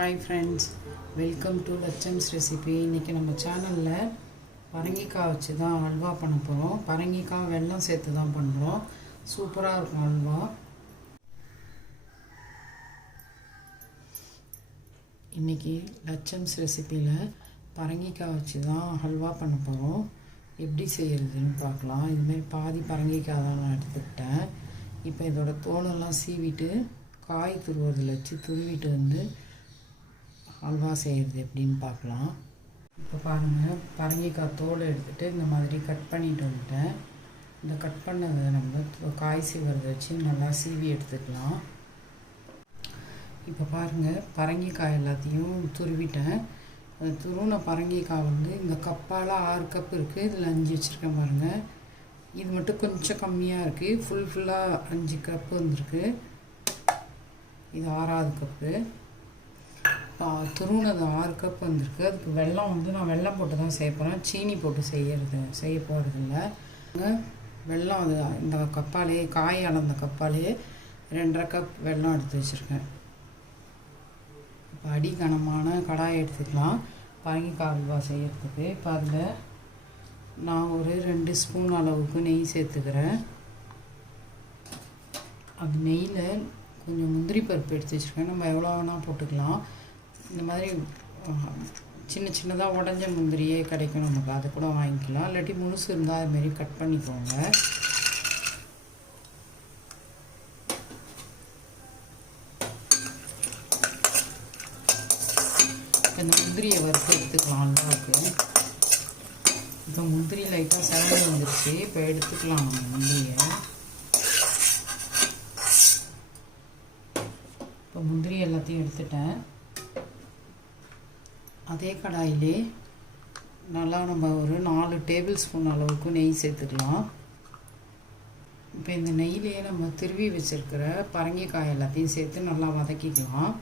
Hi friends, welcome to லட்சம்ஸ் recipe. இன்றைக்கி நம்ம சேனலில் பரங்கிக்காய் வச்சு தான் அல்வா பண்ண போகிறோம். பரங்கிக்காய் வெல்லம் சேர்த்து தான் பண்ணுறோம். சூப்பராக இருக்கும் அல்வா. இன்றைக்கி லட்சம்ஸ் ரெசிப்பியில் பரங்கிக்காய் வச்சு தான் அல்வா பண்ண போகிறோம். எப்படி செய்கிறதுன்னு பார்க்கலாம். இதுமாரி பாதி பரங்கிக்காய் தான் நான் எடுத்துக்கிட்டேன். இப்போ இதோட தோலெல்லாம் சீவிட்டு காய் துருவதில் வச்சு துருவிட்டு வந்து அல்வா செய்கிறது எப்படின்னு பார்க்கலாம். இப்போ பாருங்கள், பரங்கிக்காய் தோலை எடுத்துகிட்டு இந்த மாதிரி கட் பண்ணிட்டு வந்துட்டேன். இந்த கட் பண்ணதை நம்ம காய் சீவரதை வச்சு நல்லா சீவி எடுத்துக்கலாம். இப்போ பாருங்கள், பரங்கிக்காய் எல்லாத்தையும் துருவிட்டேன். துருவின பரங்கிக்காய் வந்து இந்த கப்பால் 6 கப் இருக்குது. இதில் 5 வச்சுருக்கேன் பாருங்கள். இது மட்டும் கொஞ்சம் கம்மியாக இருக்குது. ஃபுல்லாக 5 கப்பு வந்திருக்கு. இது 6வது கப்பு. துருவினது 6 கப் வந்திருக்கு. அதுக்கு வெல்லம் வந்து நான் வெல்லம் போட்டு தான் செய்ய போகிறேன். சீனி போட்டு செய்ய போகிறதில்ல. வெல்லம் அது இந்த கப்பாலே காய் அளந்த கப்பாலே 2.5 கப் வெல்லம் எடுத்து வச்சுருக்கேன். இப்போ அடி கனமான கடாயை எடுத்துக்கலாம் பரங்கிக்காய் அல்வா செய்கிறதுக்கு. இப்போ அதில் நான் ஒரு 2 ஸ்பூன் அளவுக்கு நெய் சேர்த்துக்கிறேன். அது நெய்யில் கொஞ்சம் முந்திரி பருப்பு எடுத்து வச்சுருக்கேன். நம்ம எவ்வளோ வேணால் போட்டுக்கலாம். இந்த மாதிரி சின்னதாக உடஞ்ச முந்திரியே கிடைக்கும் நமக்கு, அதை கூட வாங்கிக்கலாம். இல்லாட்டி முழுசு இருந்தால் அதுமாரி கட் பண்ணிக்கோங்க. இந்த முந்திரியை வறுத்து எடுத்துக்கலாம் அல்வாவுக்கு. இப்போ முந்திரி லைட்டாக செவந்து வந்துருச்சு. இப்போ எடுத்துக்கலாம் நம்ம முந்திரியை. இப்போ முந்திரி எல்லாத்தையும் எடுத்துட்டேன். அதே கடாயிலே நல்லா நம்ம ஒரு 4 டேபிள் ஸ்பூன் அளவுக்கு நெய் சேர்த்துக்கலாம். இப்போ இந்த நெய்யிலே நம்ம திருவி வச்சுருக்கிற பரங்கிக்காய் எல்லாத்தையும் சேர்த்து நல்லா வதக்கிக்கலாம்.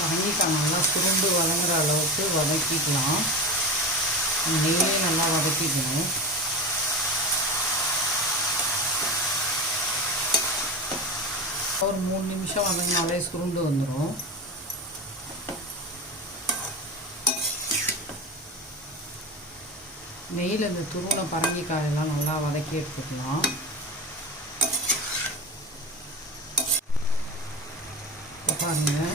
பரங்கிக்காய் நல்லா சுருண்டு வதங்குற அளவுக்கு வதக்கிக்கலாம். நெய்யே நல்லா வதக்கிக்கணும். ஒரு 3 நிமிஷம் வதங்கினாலே சுருண்டு வந்துடும். நெய்யில் இந்த துருவின பரங்கிக்காயெல்லாம் நல்லா வதக்கி எடுத்துக்கலாம். பாருங்கள்,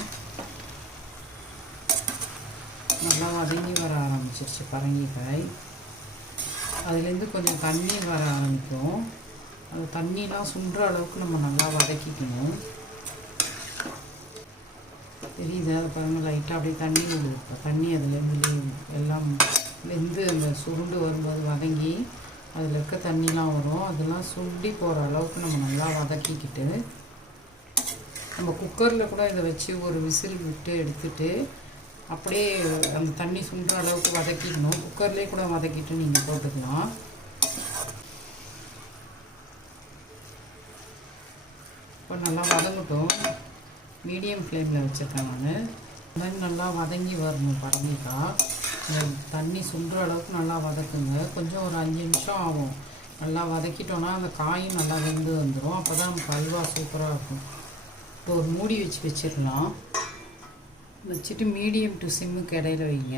நல்லா வதங்கி வர ஆரம்பிச்சிருச்சு பரங்கிக்காய். அதுலேருந்து கொஞ்சம் தண்ணி வர ஆரம்பிக்கும். அந்த தண்ணிலாம் சுண்டுற அளவுக்கு நம்ம நல்லா வதக்கிக்கணும். தெரியுது, அதை பாருங்கள், லைட்டாக அப்படியே தண்ணி விடுது. இப்போ தண்ணி அதுலேருந்து எல்லாம் வெந்து அந்த சுருண்டு வரும்போது வதங்கி அதில் இருக்க தண்ணிலாம் வரும். அதெல்லாம் சுண்டி போகிற அளவுக்கு நம்ம நல்லா வதக்கிக்கிட்டு, நம்ம குக்கரில் கூட இதை வச்சு ஒரு விசில் விட்டு எடுத்துட்டு அப்படியே அந்த தண்ணி சுண்டுற அளவுக்கு வதக்கிக்கணும். குக்கர்லேயே கூட வதக்கிட்டு நீங்கள் போட்டுக்கலாம். இப்போ நல்லா வதங்கட்டும். மீடியம் ஃப்ளேமில் வச்சுருக்கேன் நான். இந்த மாதிரி நல்லா வதங்கி வரணும் பரங்கிக்காய். தண்ணி சுண்டுற அளவுக்கு நல்லா வதக்குங்க. கொஞ்சம் ஒரு 5 நிமிஷம் ஆகும். நல்லா வதக்கிட்டோன்னா அந்த காயும் நல்லா வெந்து வந்துடும். அப்போ தான் நமக்கு அல்வா சூப்பராக இருக்கும். இப்போ ஒரு மூடி வச்சிடலாம். வச்சுட்டு மீடியம் டு சிம்முக்கு இடையில வைங்க.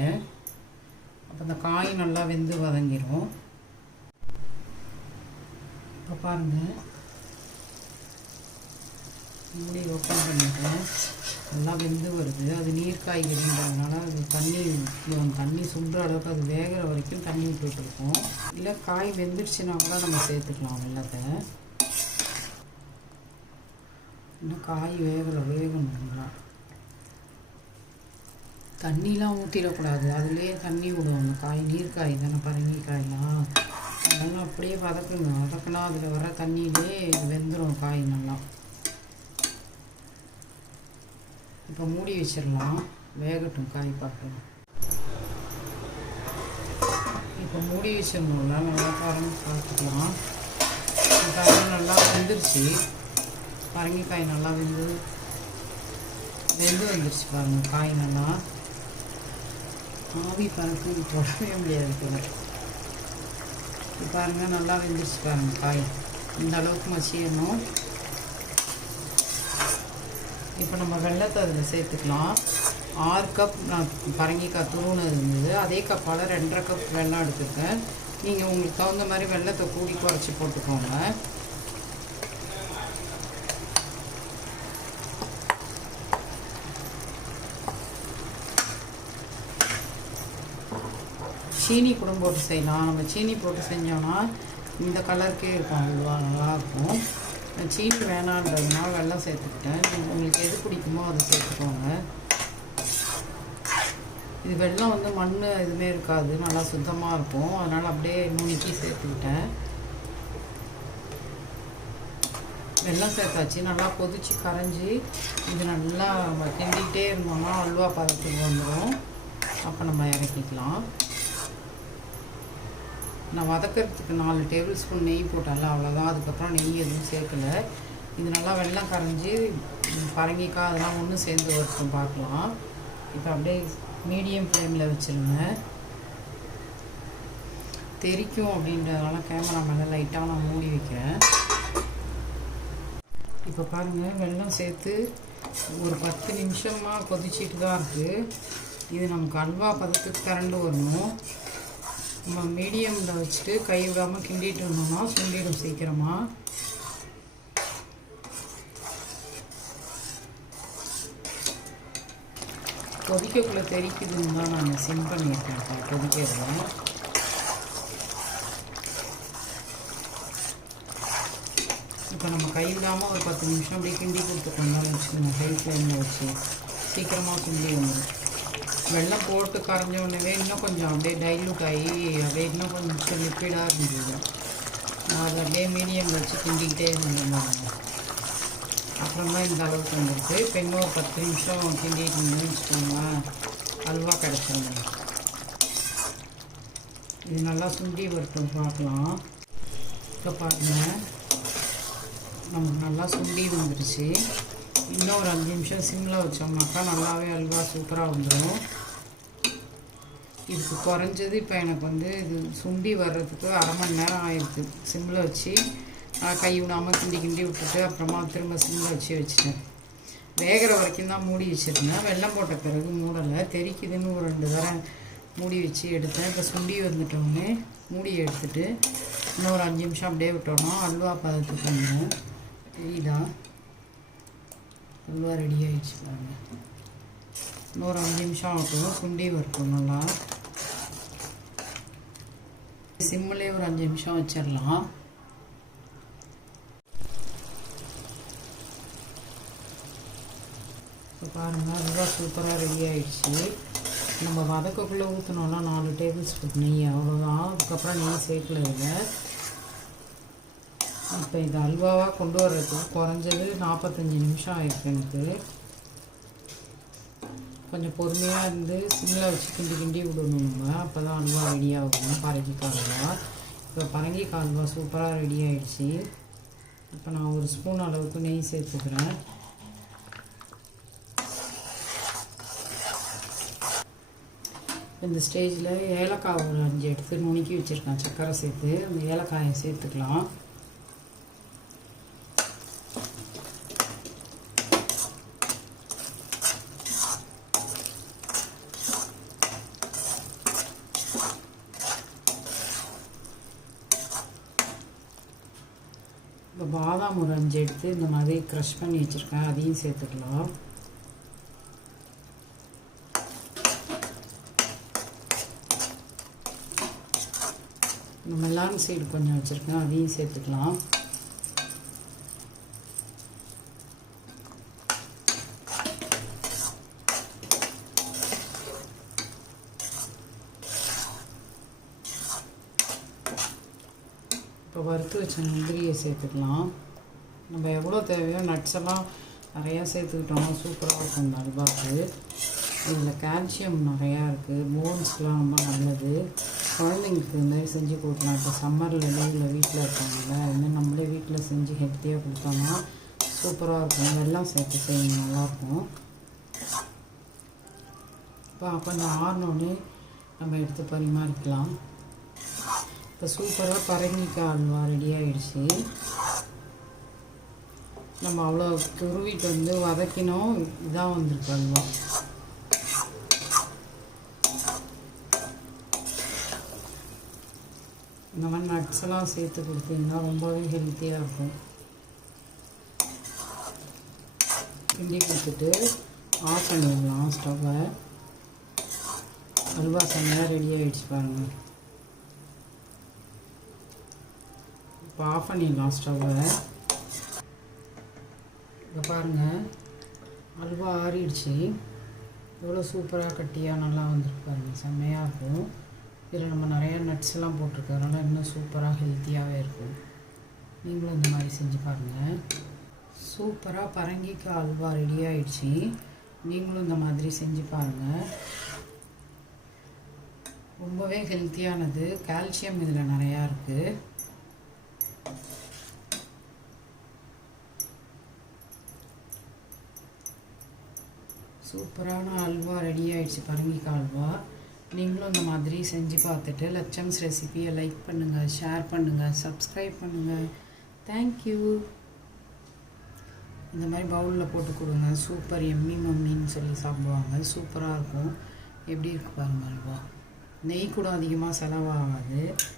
அப்போ அந்த காய் நல்லா வெந்து வதங்கிடும். இப்போ பாருங்கள், மூடி ஓப்பன் பண்ணிட்டேன். நல்லா வெந்து வருது. அது நீர் காய்கறின்றதுனால அது தண்ணி சுண்டுற அளவுக்கு அது வேகிற வரைக்கும் தண்ணி விட்டுருக்கோம். இல்லை காய் வெந்துடுச்சுன்னா கூட நம்ம சேர்த்துக்கலாம் வெல்லத்தை. இன்னும் காய் வேகணும். தண்ணிலாம் ஊற்றிடக்கூடாது. அதுலேயே தண்ணி விடும். அந்த காய் நீர் காய் தானே பரங்கிக்காயெல்லாம். அதெல்லாம் அப்படியே வதக்குங்க. வதக்குனா அதில் வர தண்ணியிலே வெந்துடும் காய் நல்லா. இப்போ மூடி வச்சிடலாம், வேகட்டும் காய் பார்க்கலாம். இப்போ மூடி வச்சிடணும்ல, நல்லா பார்த்துக்கலாம். காய் நல்லா வெந்துருச்சு. பரங்கிக்காய் நல்லா வெந்து வெந்து வந்துருச்சு பாருங்கள். காய் நல்லா ஆவி பறக்கு தொடவே முடியாது கூட. பாருங்கள் நல்லா வெந்துருச்சு பாருங்கள். காய் இந்த அளவுக்கு மசியணும். இப்போ நம்ம வெள்ளத்தை அதில் சேர்த்துக்கலாம். 6 கப் நான் பரங்கிக்காய் துருவுனது இருந்தது. அதே கப்பால் 2.5 கப் வெல்லம் எடுத்துருக்கேன். நீங்கள் உங்களுக்கு தகுந்த மாதிரி வெள்ளத்தை கூடி குறைச்சி போட்டுக்கோங்க. சீனி கூட போட்டு செய்யலாம். நம்ம சீனி போட்டு செஞ்சோன்னா இந்த கலருக்கே இருக்கும், அல்வா நல்லாயிருக்கும். சீனி வேணான்றதுனால வெல்லம் சேர்த்துக்கிட்டேன். உங்களுக்கு எது பிடிக்குமோ அதை சேர்த்துக்கோங்க. இது வெல்லம் வந்து மண் எதுவுமே இருக்காது, நல்லா சுத்தமாக இருக்கும். அதனால் அப்படியே நுணுக்கி சேர்த்துக்கிட்டேன். வெல்லம் சேர்த்தாச்சு. நல்லா கொதிச்சு கரைஞ்சி இது நல்லா கிண்டிக்கிட்டே இருந்தோம்னா அல்வா பதத்துக்கு வந்துடும். அப்போ நம்ம இறக்கிக்கலாம். நான் வதக்கிறதுக்கு 4 டேபிள் ஸ்பூன் நெய் போட்டால, அவ்வளோதான். அதுக்கப்புறம் நெய் எதுவும் சேர்க்கலை. இது நல்லா வெல்லம் கரைஞ்சி பரங்கிக்காய் அதெல்லாம் ஒன்று சேர்ந்து வரைக்கும் பார்க்கலாம். இப்போ அப்படியே மீடியம் ஃப்ளேமில் வச்சுருங்க. தெரிக்கும் அப்படின்றதுனால கேமரா மேலே லைட்டாக நான் மூடி வைக்கிறேன். இப்போ பாருங்கள், வெல்லம் சேர்த்து ஒரு 10 நிமிஷமாக கொதிச்சிட்டு தான் இருக்குது. இது நமக்கு அல்வா பதத்துக்கு திரண்டு வரணும். நம்ம மீடியமில் வச்சுட்டு கை விடாமல் கிண்டிட்டு இருந்தோம்னா சுண்டிடும் சீக்கிரமாக. கொதிக்கக்குள்ளே தெரிக்குதுன்னு தான் நான் சிம் பண்ணியிருக்கேன். கொதிக்கிறதுல இப்போ நம்ம கை விடாமல் ஒரு 10 நிமிஷம் அப்படியே கிண்டி கொடுத்துக்கோங்கன்னு வச்சுக்கோங்க. ஹை ஃப்ளேமில் வச்சு சீக்கிரமாக கிண்டி வந்துடும். வெல்லம் போட்டு கரைஞ்ச உடனே இன்னும் கொஞ்சம் அப்படியே டைல்யூட் ஆகி அப்படியே இன்னும் கொஞ்சம் லிக்விடாக இருந்தது. நான் அதை அப்படியே மீடியம் வச்சு கிண்டிக்கிட்டே இருந்தேன். அப்புறம் தான் இந்த அளவுக்கு வந்துருக்கு. இப்போ இன்னும் ஒரு 10 நிமிஷம் கிண்டிட்டு இருந்தேன்னு வச்சுக்கோங்களேன், அல்வா கிடச்சிருங்க. இது நல்லா சுண்டி வரட்டும் பார்க்கலாம். இப்போ பாருங்கள், நமக்கு நல்லா சுண்டி வந்துடுச்சு. இன்னும் ஒரு 5 நிமிஷம் சிம்மில் வச்சோம்னாக்கா நல்லாவே அல்வா சூப்பராக வந்துடும். இதுக்கு குறைஞ்சது இப்போ எனக்கு வந்து இது சுண்டி வர்றதுக்கு 1/2 மணி நேரம் ஆயிருக்கு. சிம்மில் வச்சு கை விடாமல் கிண்டி விட்டுட்டு அப்புறமா திரும்ப சிம்மில் வச்சுட்டேன். வேகிற வரைக்கும் தான் மூடி வச்சுருந்தேன். வெல்லம் போட்ட பிறகு மூடலை. தெரிக்குதுன்னு ஒரு 2 தடவை மூடி வச்சு எடுத்தேன். இப்போ சுண்டி வந்துட்டோன்னே மூடியை எடுத்துகிட்டு இன்னொரு 5 நிமிஷம் அப்படியே விட்டோம்னா அல்வா பதத்துக்கு வந்துடும். தெரியுதா? அல்வா ரெடி ஆகிடுச்சு பாருங்கள். இன்னொரு 5 நிமிஷம் ஆகட்டும், சுண்டி வரட்டும் நல்லா. சிம்மிலே ஒரு 5 நிமிஷம் வச்சிடலாம். இப்போ பாருங்கள், அல்வா சூப்பராக ரெடி ஆகிடுச்சு. நம்ம வதக்கக்குள்ளே ஊற்றினோன்னா 4 டேபிள் ஸ்பூன் நெய், அவ்வளோதான். அதுக்கப்புறம் நெய் சேர்க்கல இல்லை. இப்போ இது அல்வாவாக கொண்டு வர்றதுக்கு குறைஞ்சது 45 நிமிஷம் ஆகிருக்கு எனக்கு. கொஞ்சம் பொறுமையாக இருந்து சிம்மில் வச்சு கிண்டி விடணுங்க. அப்போ தான் அல்வா ரெடி ஆகும், பரங்கிக்காய் அல்வா. இப்போ பரங்கிக்காய் அல்வா சூப்பராக ரெடி ஆகிடுச்சு. இப்போ நான் ஒரு ஸ்பூன் அளவுக்கு நெய் சேர்த்துக்கிறேன். இந்த ஸ்டேஜில் ஏலக்காய் ஒரு 5 எடுத்து நுணுக்கி வச்சுருக்கேன், சர்க்கரை சேர்த்து. அந்த ஏலக்காயை சேர்த்துக்கலாம். இப்போ பாதாம் ஒரு 5 எடுத்து இந்த மாதிரி க்ரஷ் பண்ணி வச்சுருக்கேன், அதையும் சேர்த்துக்கலாம். இந்த மெலான் சீடு கொஞ்சம் வச்சுருக்கேன், அதையும் சேர்த்துக்கலாம். இப்போ வறுத்து வச்ச முந்திரியை சேர்த்துக்கலாம். நம்ம எவ்வளோ தேவையோ நட்ஸ் எல்லாம் நிறையா சேர்த்துக்கிட்டோம், சூப்பராக இருக்கும் இந்த அல்வாவுக்கு. இதில் கால்சியம் நிறையா இருக்குது, போன்ஸ்லாம் ரொம்ப நல்லது. குழந்தைங்களுக்கு இந்த மாதிரி செஞ்சு கொடுக்கலாம். இப்போ சம்மரில் லீவில் வீட்டில் இருக்காங்கல்ல, இன்னும் நம்மளே வீட்டில் செஞ்சு ஹெல்த்தியாக கொடுத்தோம்னா சூப்பராக இருக்கும். வெல்லம் சேர்த்து செய்யுங்க, நல்லாயிருக்கும். அப்போ அந்த ஆறினோடனே நம்ம எடுத்து பரிமாறிக்கலாம். இப்போ சூப்பராக பரங்கிக்காய் அல்வா ரெடி ஆகிடுச்சு. நம்ம அவ்வளோ துருவிட்டு வதக்கினோம், இதான் வந்திருக்கு அல்வா. இந்த மாதிரி நட்ஸ் எல்லாம் சேர்த்து கொடுத்தீங்கன்னா ரொம்பவே ஹெல்த்தியாக இருக்கும். கிண்டி கொடுத்துட்டு ஆஃப் பண்ணிடலாம் ஸ்டவ்வை. அல்வா செம்மையாக ரெடி ஆகிடுச்சு பாருங்கள். இப்போ ஆஃப் பண்ணிடலாம் ஸ்டவ்வை. இப்போ பாருங்கள், அல்வா ஆறிடுச்சு. எவ்வளோ சூப்பராக கட்டியாக நல்லா வந்துருக்கு பாருங்கள், செம்மையாக இருக்கும். இதில் நம்ம நிறையா நட்ஸ் எல்லாம் போட்டிருக்கறதுனால இன்னும் சூப்பராக ஹெல்த்தியாகவே இருக்கும். நீங்களும் இந்த மாதிரி செஞ்சு பாருங்கள். சூப்பராக பரங்கிக்காய் அல்வா ரெடி ஆகிடுச்சு. நீங்களும் இந்த மாதிரி செஞ்சு பாருங்கள். ரொம்பவே ஹெல்த்தியானது, கால்சியம் இதில் நிறையா இருக்குது. சூப்பரான அல்வா ரெடி ஆகிடுச்சு, பரங்கிக்காய் அல்வா. நீங்களும் இந்த மாதிரி செஞ்சு பார்த்துட்டு லட்சம்ஸ் ரெசிபியை லைக் பண்ணுங்கள், ஷேர் பண்ணுங்கள், சப்ஸ்கிரைப் பண்ணுங்கள். தேங்க்யூ. இந்த மாதிரி பவுலில் போட்டு கொடுங்க. சூப்பர் எம்மி மம்மின்னு சொல்லி சாப்பிடுவாங்க. சூப்பராக இருக்கும். எப்படி இருக்கு பாருங்கள் அல்வா. நெய் கூட அதிகமாக செலவாகாது.